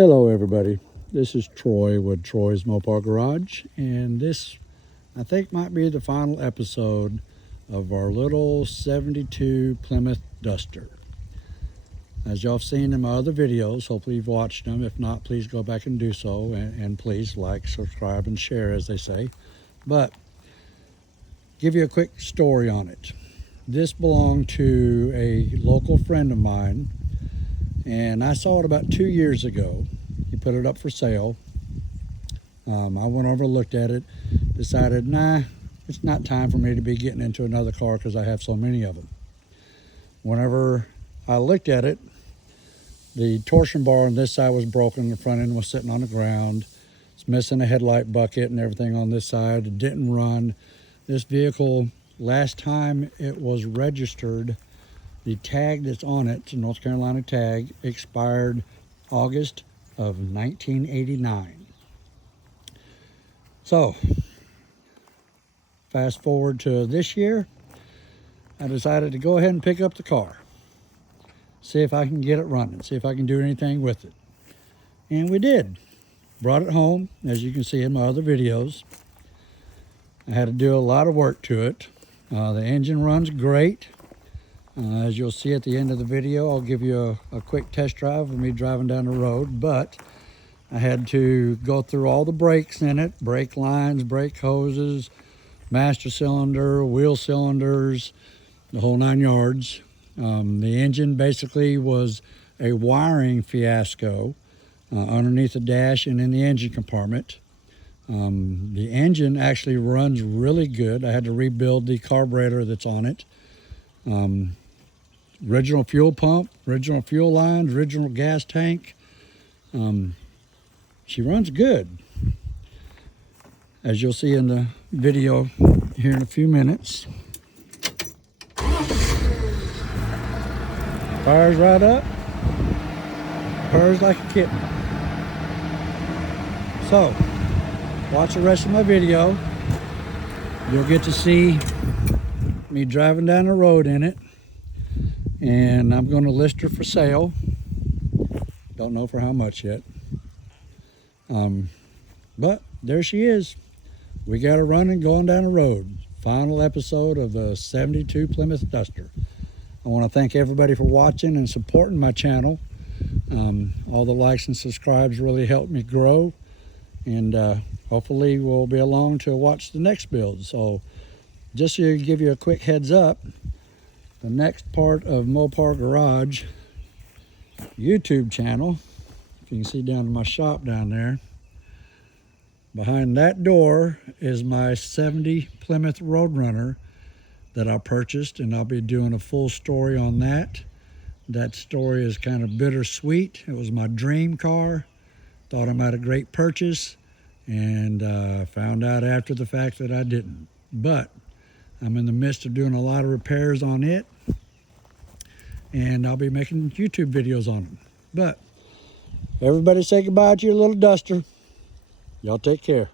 Hello everybody, this is Troy with Troy's Mopar Garage, and this I think might be the final episode of our little 72 Plymouth Duster. As y'all have seen in my other videos, hopefully you've watched them. If not, please go back and do so, and please like, subscribe, and share, as they say. But give you a quick story on it. This belonged to a local friend of mine, and I saw it about 2 years ago. He put it up for sale. I went over, looked at it, decided, nah, it's not time for me to be getting into another car because I have so many of them. Whenever I looked at it, the torsion bar on this side was broken, the front end was sitting on the ground. It's missing a headlight bucket and everything on this side. It didn't run. This vehicle, last time it was registered, the tag that's on it, the North Carolina tag, expired August of 1989. So, fast forward to this year, I decided to go ahead and pick up the car. See if I can get it running, see if I can do anything with it. And we did. Brought it home, as you can see in my other videos. I had to do a lot of work to it. The engine runs great. As you'll see at the end of the video, I'll give you a quick test drive of me driving down the road, but I had to go through all the brakes in it, brake lines, brake hoses, master cylinder, wheel cylinders, the whole 9 yards. The engine basically was a wiring fiasco underneath the dash and in the engine compartment. The engine actually runs really good. I had to rebuild the carburetor that's on it. Original fuel pump, original fuel lines, original gas tank. She runs good, as you'll see in the video here in a few minutes. Fires right up, purrs like a kitten. So, watch the rest of my video. You'll get to see me driving down the road in it. And I'm going to list her for sale. Don't know for how much yet. But there she is. We got her running, going down the road. Final episode of the 72 Plymouth Duster. I want to thank everybody for watching and supporting my channel. All the likes and subscribes really help me grow. And hopefully we'll be along to watch the next build. So just to give you a quick heads up, the next part of Mopar Garage YouTube channel, if you can see down to my shop down there, behind that door is my 70 Plymouth Roadrunner that I purchased, and I'll be doing a full story on that. That story is kind of bittersweet. It was my dream car. Thought I made a great purchase, and found out after the fact that I didn't. But I'm in the midst of doing a lot of repairs on it, and I'll be making YouTube videos on them. But everybody say goodbye to your little Duster. Y'all take care.